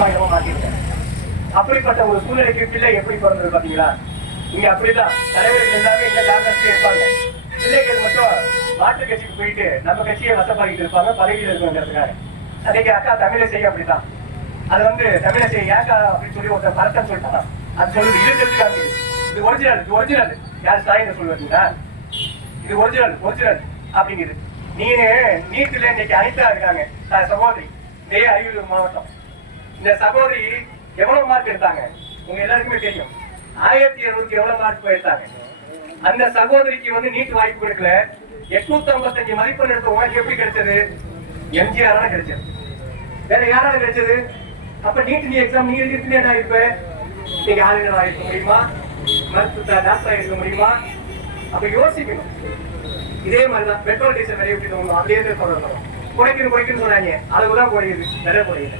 மாநிலமா மாத்திருக்காங்க. அப்படிப்பட்ட ஒரு சூழ்நிலைக்கு பிள்ளை எப்படி பிறந்தது பாத்தீங்களா? இங்க அப்படிதான் தலைவர்கள் எல்லாமே இந்த காங்கிரஸ் இருப்பாங்க, பிள்ளைகள் மட்டும் மாற்று கட்சிக்கு போயிட்டு நம்ம கட்சியை வசப்பாடிட்டு இருப்பாங்க, பதவியில் இருக்குங்கிறதுக்காக. அன்னைக்கு அக்கா தமிழிசை அப்படிதான். அது வந்து தமிழிசை ஏக்கா அப்படின்னு சொல்லி ஒருத்தர் பரத்தம் சொல்லிட்டான். அது சொல்லுது இழுக்கிறதுக்காக இது ஒரிஜினல், இது ஒரிஜினல். யார் ஸ்டாலின் சொல்லுவீங்களா? இது ஒரிஜினல் ஒரிஜினல் அப்படிங்குது. நீட்டுல இன்னைக்கு அனிதா இருக்காங்க சகோதரி, இதே அரியலூர் மாவட்டம். இந்த சகோதரி எவ்வளவு மார்க் எடுத்தாங்க உங்க எல்லாருக்குமே தெரியும். 1700 எவ்வளவு மார்க் எடுத்தாங்க. அந்த சகோதரிக்கு வந்து நீட் வாய்ப்பு கொடுக்கல. 855 மதிப்பெண் எடுத்த உனக்கு எப்படி கிடைச்சது? எம்ஜிஆரால கிடைச்சது, வேற யாரால கிடைச்சது? அப்ப நீட் நீ எக்ஸாம் நீ எழுதிட்டு என்ன இருப்ப? நீங்க ஆளுநர் இருக்க முடியுமா? மருத்துவ டாக்டர் இருக்க முடியுமா? அப்ப யோசிக்கணும். இதே மாதிரிதான் பெட்ரோல் டீசல் விலை எப்படி அப்படியே சொல்லணும். குறைக்கணும் குறைக்கணும்னு சொன்னாங்க, அளவுதான் குறையுது, விலை குறையுது.